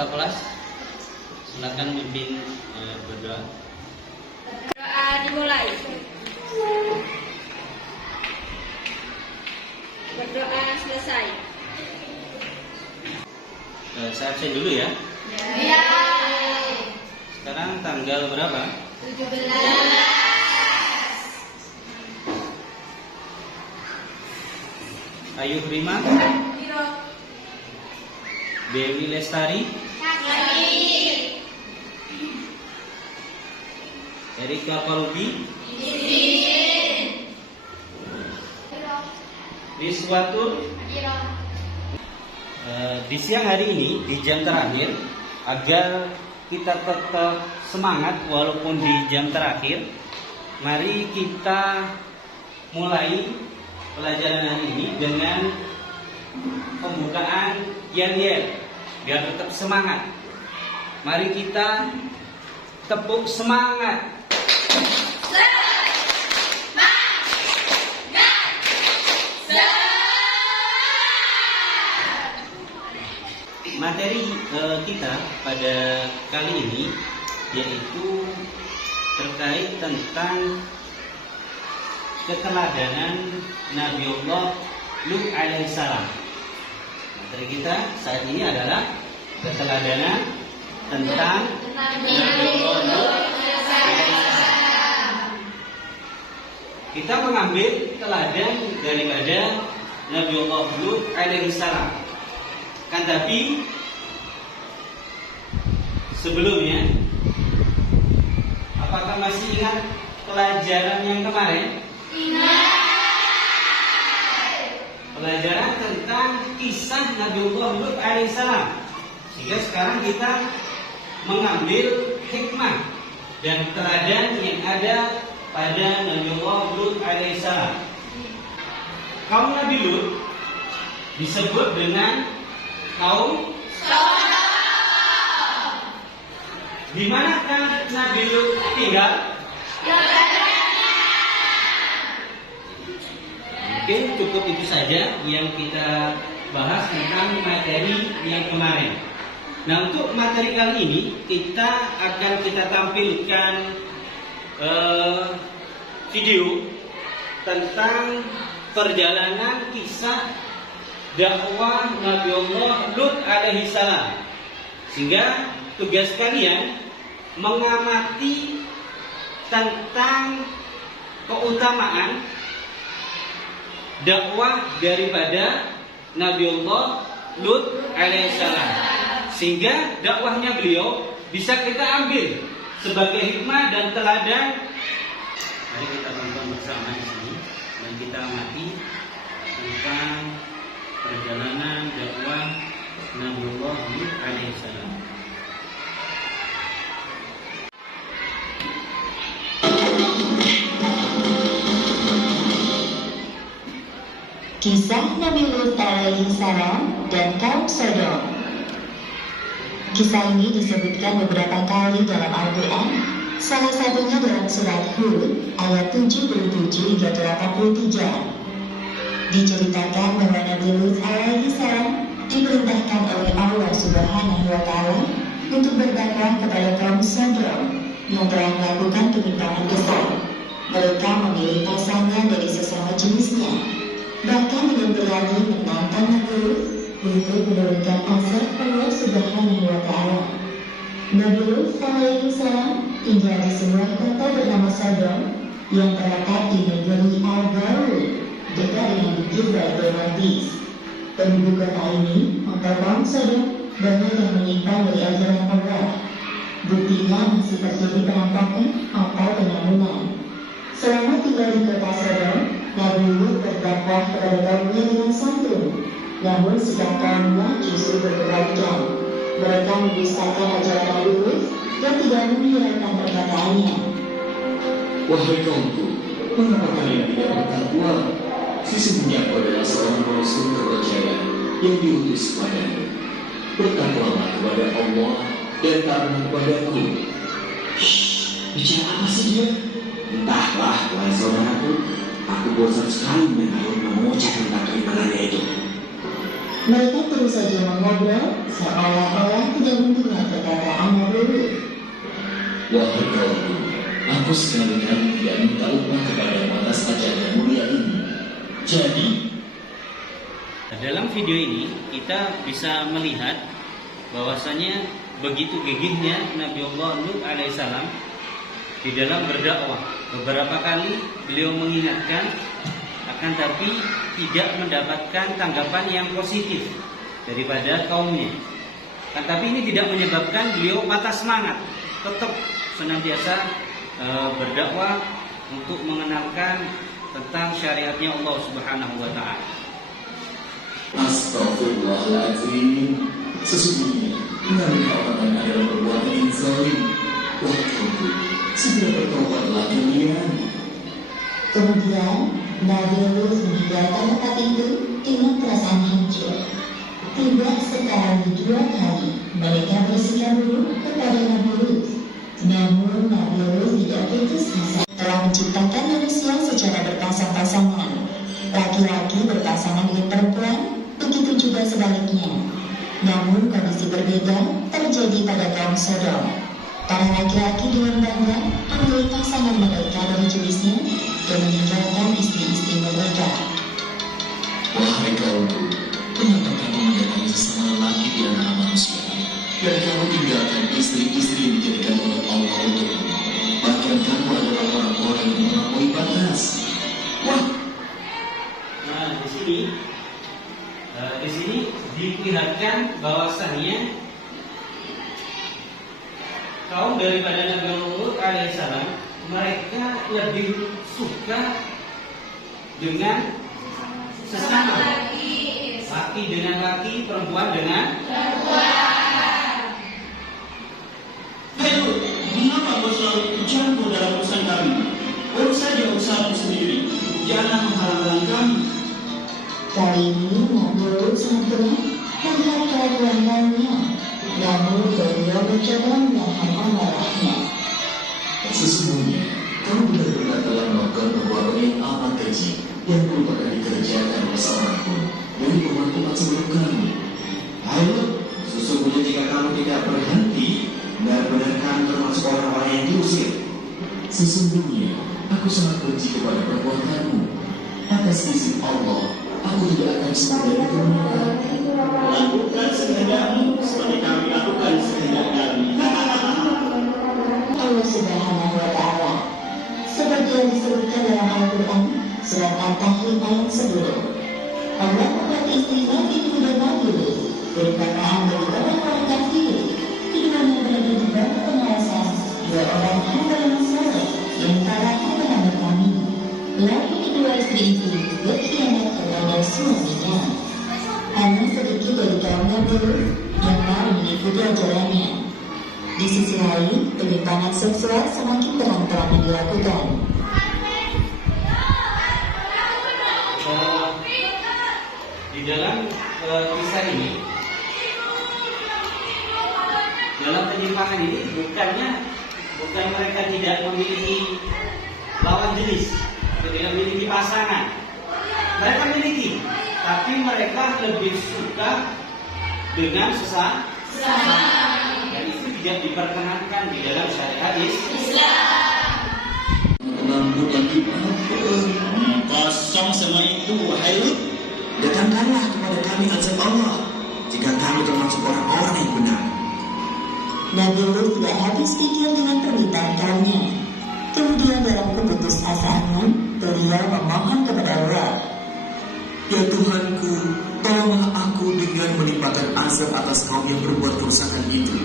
peserta kelas, silakan mimpin berdoa. Doa dimulai. Berdoa selesai. Saya absen dulu ya. Ya. Sekarang tanggal berapa? 17. Ayu Prima, Dewi Lestari, Erika Palubi, Riswatul. Di siang hari ini, di jam terakhir, agar kita tetap semangat walaupun di jam terakhir, mari kita mulai pelajaran hari ini dengan pembukaan yel-yel biar tetap semangat. Mari kita tepuk semangat. Materi kita pada kali ini yaitu terkait tentang keteladanan Nabiullah Lut alaihissalam. Materi kita saat ini adalah keteladanan tentang Nabiullah Lut alaihissalam. Kita mengambil teladan daripada Nabiullah Lut alaihissalam. Kan tapi sebelumnya, apakah masih ingat pelajaran yang kemarin? Pelajaran tentang kisah Nabiullah Lut alaihissalam. Sehingga sekarang kita mengambil hikmah dan teladan yang ada pada Nabiullah Lut alaihissalam. Kaum Nabi Lut disebut dengan kaum Sodom. Di manakah Nabi Lut tinggal? Mungkin cukup itu saja yang kita bahas tentang materi yang kemarin. Nah, untuk materi kali ini kita tampilkan video tentang perjalanan kisah dakwah Nabiullah Lut alaihissalam. Sehingga tugas kalian mengamati tentang keutamaan dakwah daripada Nabiullah Lut alaihissalam, sehingga dakwahnya beliau bisa kita ambil sebagai hikmah dan teladan. Mari kita tonton bersama di sini dan kita amati tentang perjalanan dakwah Nabiullah Lut alaihissalam. Kisah Nabi Lut alaihissalam dan kaum Sodom. Kisah ini disebutkan beberapa kali dalam Al-Quran, salah satunya dalam surat Hud ayat 77 hingga 83. Diceritakan bahwa Nabi Lut alaihissalam diperintahkan oleh Allah Subhanahu wa Ta'ala untuk berdakwah kepada kaum Sodom yang telah melakukan penyimpangan besar. Mereka memilih pasangan dari sesama jenisnya, bahkan dengan berani menantang Nabi Lut untuk menurunkan azab Allah Subhanahu wa Ta'ala. Nabi Lut alaihissalam tinggal di sebuah kota bernama Sodom yang terletak di negeri Al-Gaul, dekat dengan bukit Baitul-Maqdis. Penduduk kota ini atau kaum Sodom banyak yang menyimpang dari ajaran Allah. Buktinya masih terjadi perampokan atau penyamunan. Selama tinggal di kota Sodom, Nabi Lut berdakwah kepada kaumnya dengan santun, namun sikap kaumnya justru berbalikan. Mereka mendustakan ajaran Nabi Lut dan tidak menghiraukan perkataannya. Wahai kaumku, mengapa kalian tidak bertakwa? Sesungguhnya aku adalah seorang rasul terpercaya yang diutus kepadamu. Bertakwalah kepada Allah dan taatlah kepadaku. Bicara apa sih dia? Entahlah, wahai saudaraku. Aku bosan sekali mendengar mengoceh tentang keimanannya itu. Mereka terus saja mengobrol seolah-olah tidak mendengar perkataan Nabi Lut. Wahai kaumku, aku sekali-kali tidak minta upah kepadamu atas ajaran mulia ini. Jadi, dalam video ini kita bisa melihat bahwasanya begitu gigihnya Nabiullah Lut alaihissalam di dalam berdakwah. Beberapa kali beliau mengingatkan, akan tapi tidak mendapatkan tanggapan yang positif daripada kaumnya. Kan tapi ini tidak menyebabkan beliau patah semangat, tetap senantiasa berdakwah untuk mengenalkan tentang syariatnya Allah Subhanahu wa taala. Astaghfirullahaladzim. Sesungguhnya mereka orang adalah perbuatan yang zalim. Wahai kaumku, segera bertobatlah kalian. Kemudian Nabi Lut meninggalkan tempat itu dengan perasaan hancur. Tidak sekali dua kali mereka bersikap buruk kepada Nabi Lut. Namun Nabi Lut tidak putus asa. Telah menciptakan manusia secara berpasang-pasangan. Laki-laki berpasangan dengan perempuan, begitu juga sebaliknya. Namun kondisi berbeda terjadi pada kaum Sodom. Para laki-laki dengan bangga memilih pasangan mereka dari jenisnya dan meninggalkan istri-istri mereka. Wahai kaumku, kenapa kamu mendatangi sesama lelaki di antara manusia, dan kamu tinggalkan istri-istri yang dijadikan oleh Allah untukmu? Bahkan kamu adalah orang-orang yang melampaui batas. Wah, Nah, di sini diperlihatkan bahwasanya kaum daripada Nabi Lut alaihissalam mereka lebih suka dengan sesama, laki dengan laki, perempuan dengan perempuan. Hei Lut, mengapa kau selalu ikut dalam urusan kami? Urus saja usahamu sendiri, jangan menghalang kami. Kali ini Nabi Lut sangat berat melihat kelakuan kaumnya. Namun beliau mencoba menahan amarahnya. sesungguhnya kamu benar-benar telah melakukan perbuatan yang amat keji yang belum pernah dikerjakan oleh seorang pun dari umat-umat sebelum kamu. Ayo, sesungguhnya jika kamu tidak berhenti, benar-benar kami termasuk orang-orang yang diusir. Sesungguhnya aku sangat benci kepada perbuatanmu. Atas izin Allah, aku tidak akan sekedar itu. Lakukan sekehendakmu seperti kami lakukan sekehendak kami. Allah Subhanahu wa Ta'ala, seperti yang disebutkan dalam Al-Quran surat At-Tahrim ayat 10. Allah membuat istrinya binti dan Nabi Lut merupakan dari orang-orang kafir. Keduanya berada di bawah pengawasan dua orang hamba yang saleh yang telah mengenal kami. Lalu kedua istri-istri berkhianat kepada suaminya. Hanya sedikit dari kaum Nabi Lut yang mau mengikuti ajarannya. Di sisi lain, penyimpangan seksual semakin terang-terangan dilakukan. Di dalam kisah ini, dalam penyimpangan ini bukan mereka tidak memiliki lawan jenis, tidak memiliki pasangan. Mereka memiliki, tapi mereka lebih suka dengan sesama. Dan itu tidak diperkenankan di dalam syariat Islam. Lambut lagi Kosong semua itu, wahai Lut. Datangkanlah kepada kami azab Allah jika kami termasuk orang-orang yang benar. Nabi Lut tidak habis pikir dengan permintaan kaumnya. Kemudian dalam keputusasaan, beliau memohon kepada Allah. Ya Tuhanku, tolonglah aku dengan menimpakan azab atas kaum yang berbuat kerusakan itu.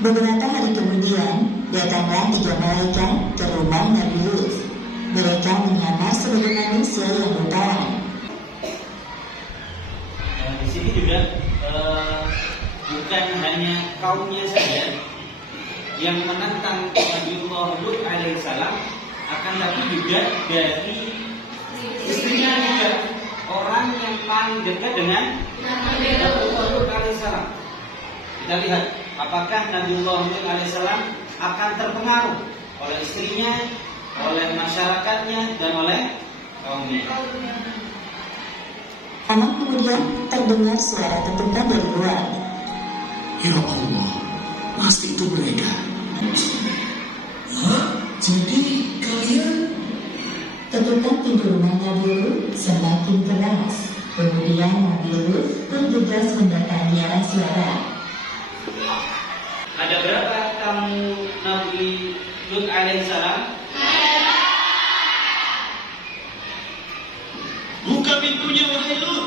Beberapa hari kemudian, datanglah 3 malaikat ke rumah Nabi Lut. Mereka menyamar sebagai manusia yang rupawan. Di sini juga bukan hanya kaumnya saja yang menentang Nabiullah Lut alaihissalam, akan tapi juga dari istrinya juga, orang yang paling dekat dengan Nabiullah Lut alaihissalam. Kita lihat apakah Nabiullah Lut alaihissalam akan terpengaruh oleh istrinya, oleh masyarakatnya, dan oleh kaumnya. Namun kemudian terdengar suara ketukan dari luar. Ya Allah, pasti itu mereka. Hah? Jadi kalian? Ketukan pintu rumah Nabi Lut semakin keras. Kemudian Nabi Lut bergegas mendatangi arah suara. Ada berapa tamu Nabi Lut alaihissalam? Buka pintunya wahai Lut.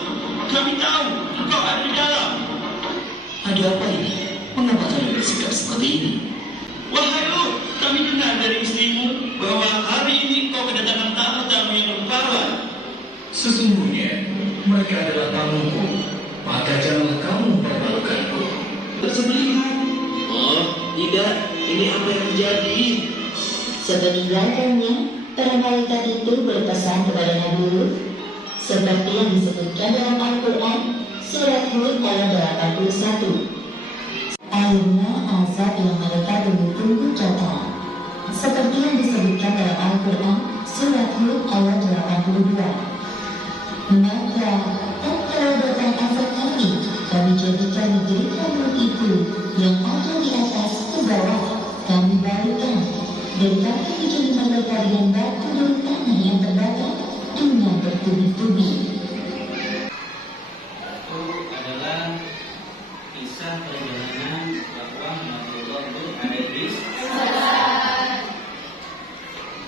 Kami tahu engkau ada di dalam. Ada apa ini? Mengapa kalian bersikap seperti ini? Wahai Lut, kami dengar dari istrimu bahwa hari ini kau kedatangan tamu-tamu yang berpahala. Sesungguhnya mereka adalah tamuku, maka janganlah kamu mempermalukanku. Bersembelihan. Oh, tidak. Ini apa yang terjadi? Sepeninggalkannya, para malaikat itu berpesan kepada Nabi Lut seperti yang disebutkan dalam Al-Quran surat Hud ayat 81. Akhirnya azab yang mereka tunggu-tunggu datang, seperti yang disebutkan dalam Al-Quran surat Hud ayat 82. Maka tatkala datang azab kami jadikan negeri kamu itu yang ada di atas ke bawah kami balikkan, dan kami bikin mereka dengan batu dari tanah yang terbakar dengan bertubi-tubi. Itu adalah kisah perjalanan dakwah Nabi Lut alaihissalam.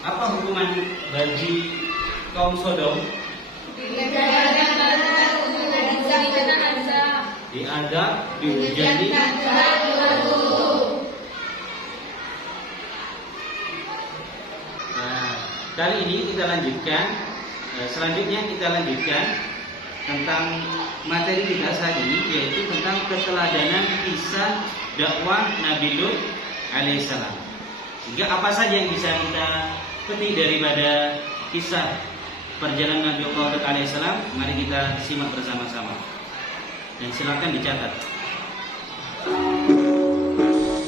Apa hukuman bagi kaum Sodom? Diadab, dihujani. Nah, kali ini kita lanjutkan. Selanjutnya kita lanjutkan tentang materi kita saat ini, yaitu tentang keteladanan kisah dakwah Nabi Lut alaihissalam. Sehingga apa saja yang bisa kita petik daripada kisah perjalanan Nabi Lut alaihissalam, mari kita simak bersama-sama. Dan silakan dicatat.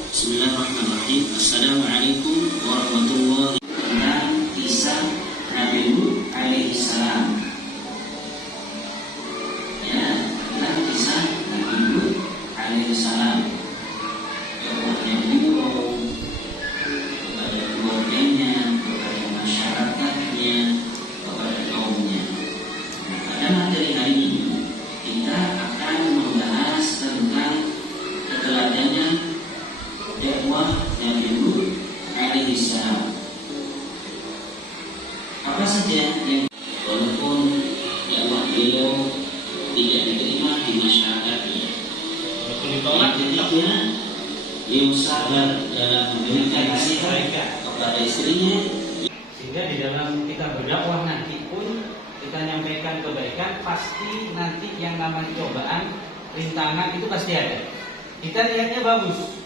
Bismillahirrahmanirrahim. Assalamualaikum warahmatullahi wabarakatuh. Tentang kisah Nabi Lut alaihissalam. Ya, tentang kisah Nabi Lut alaihissalam. Dakwahnya beliau kepada keluarganya, kepada masyarakatnya, kepada kaumnya. Nah, pada materi hari ini kita akan membahas tentang keteladanan dakwah Nabi Lut alaihissalam. Apa saja yang walaupun dakwah beliau tidak diterima di masyarakatnya, yang ketiga beliau sabar dalam memberikan nasihat kepada istrinya, sehingga di dalam kita berdakwah nanti pun kita nyampaikan kebaikan, pasti nanti yang namanya cobaan, rintangan itu pasti ada. Kita niatnya bagus,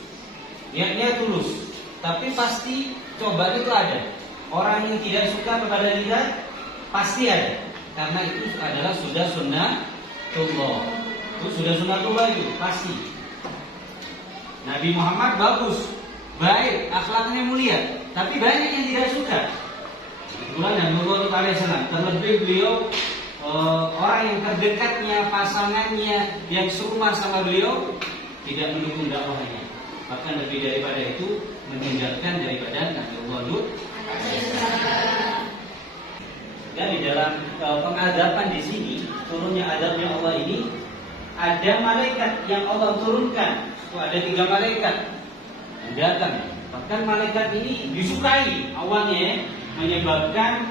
niatnya tulus, tapi pasti cobaan itu ada. Orang yang tidak suka kepada kita pasti ada, karena itu adalah sudah sunnatullah. Itu sudah sunnatullah itu pasti. Nabi Muhammad bagus, baik, akhlaknya mulia, tapi banyak yang tidak suka. Kebetulan Nabi Muhammad alaihissalam, terlebih beliau orang yang terdekatnya, pasangannya yang serumah sama beliau tidak mendukung dakwahnya. Bahkan lebih daripada itu meninggalkan daripada Nabi Lut. Dan di dalam pengadaban di sini, turunnya adabnya Allah ini, ada malaikat yang Allah turunkan. Ada 3 malaikat yang datang. Bahkan malaikat ini disukai awalnya, menyebabkan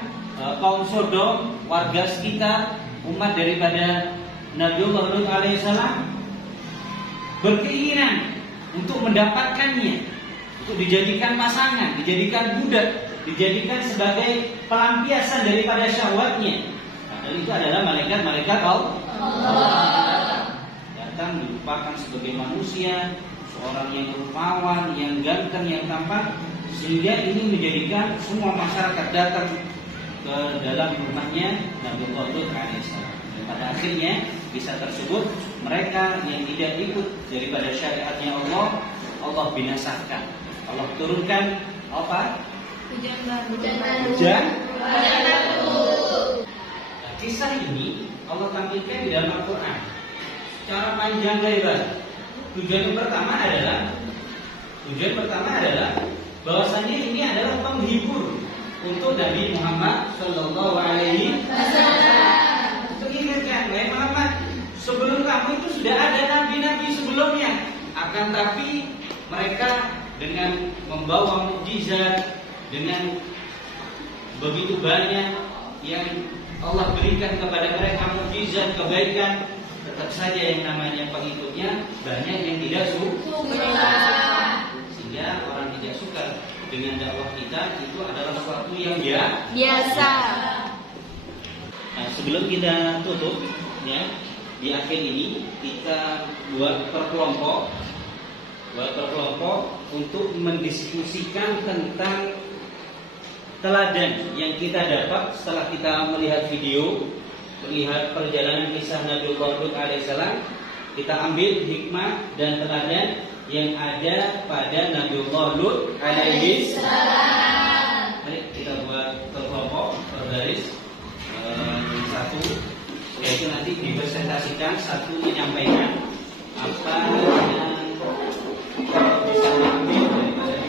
kaum Sodom, warga sekitar, umat daripada Nabi Lut alaihissalam berkeinginan untuk mendapatkannya, untuk dijadikan pasangan, dijadikan budak, dijadikan sebagai pelampiasan daripada syahwatnya. Padahal itu adalah malaikat-malaikat Allah. Datang dirupakan sebagai manusia, seorang yang rupawan, yang ganteng, yang tampan, sehingga ini menjadikan semua masyarakat datang ke dalam rumahnya Nabi Lut alaihissalam. Dan pada akhirnya bisa tersebut mereka yang tidak ikut daripada syariatnya Allah, Allah binasakan. Allah turunkan apa? Hujan. Nah, kisah ini Allah tampilkan di dalam Al-Quran secara panjang lebar. Tujuan pertama adalah bahwasannya ini adalah penghibur untuk Nabi Muhammad Shallallahu Alaihi Wasallam. Untuk ingatkan, wahai Muhammad, sebelum kamu itu sudah ada nabi-nabi sebelumnya. Akan tapi mereka dengan membawa mukjizat, dengan begitu banyak yang Allah berikan kepada mereka mukjizat kebaikan, tetap saja yang namanya pengikutnya banyak yang tidak suka. Sehingga orang tidak suka dengan dakwah kita itu adalah sesuatu yang Biasa. Nah, sebelum kita tutup, ya, di akhir ini kita buat per kelompok untuk mendiskusikan tentang teladan yang kita dapat setelah kita melihat video, melihat perjalanan kisah Nabi Lut alaihissalam. Kita ambil hikmah dan teladan yang ada pada Nabi Lut alaihissalam. Mari kita buat per kelompok, per baris, satu, yaitu nanti dipresentasikan, satu menyampaikan apa yang bisa diambil daripada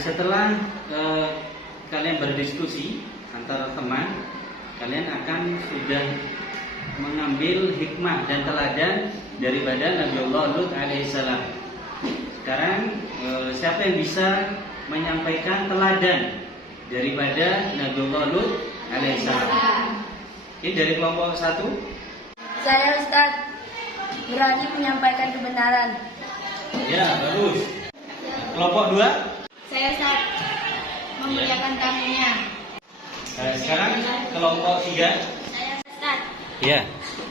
Setelah kalian berdiskusi antara teman, kalian akan sudah mengambil hikmah dan teladan daripada Nabiullah Lut alaihissalam. Sekarang siapa yang bisa menyampaikan teladan daripada Nabiullah Lut alaihissalam? Ini dari kelompok satu. Saya Ustaz, berani menyampaikan kebenaran. Ya, bagus. Kelompok dua. Saya Ustaz, memuliakan tamunya. Sekarang kelompok tiga. Saya Ustaz, Ya.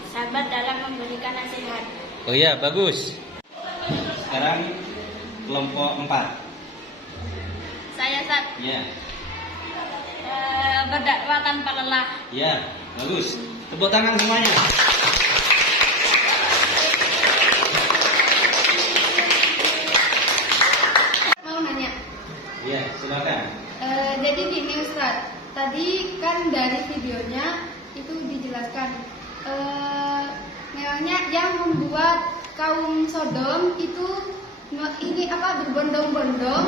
sabar dalam memberikan nasihat. Oh ya, bagus. Sekarang kelompok empat. Saya Ustaz, Ya. berdakwah tanpa lelah. Ya, bagus. Tepuk tangan semuanya. Mau nanya? Ya, silakan. Jadi gini Ustaz, tadi kan dari videonya itu dijelaskan memangnya yang membuat kaum Sodom itu berbondong-bondong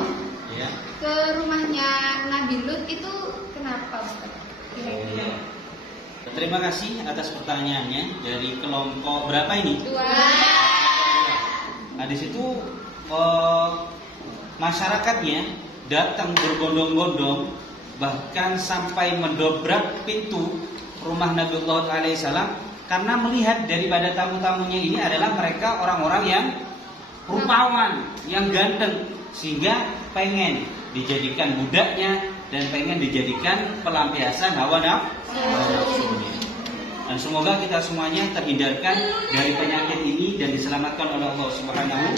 Ya. ke rumahnya Nabi Lut itu kenapa Ustaz? Ya. Terima kasih atas pertanyaannya. Dari kelompok berapa ini? Dua. Nah, di situ masyarakatnya datang berbondong-bondong, bahkan sampai mendobrak pintu rumah Nabi Lut alaihissalam karena melihat daripada tamu-tamunya ini adalah mereka orang-orang yang rupawan, yang ganteng, sehingga pengen dijadikan budaknya dan pengen dijadikan pelampiasan hawa nafsunya. Dan semoga kita semuanya terhindarkan dari penyakit ini dan diselamatkan oleh Allah Subhanahu wa taala.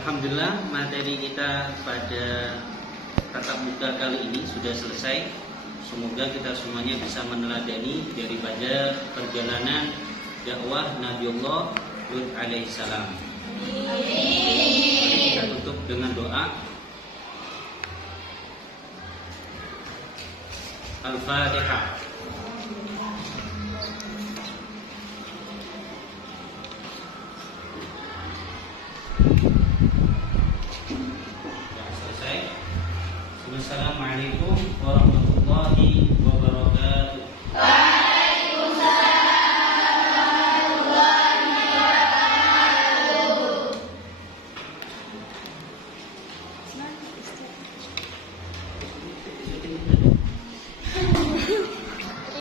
Alhamdulillah, materi kita pada tatap muka kali ini sudah selesai. Semoga kita semuanya bisa meneladani daripada perjalanan dakwah Nabiullah Lut alaihissalam. Kita tutup dengan doa. Al-Fatihah.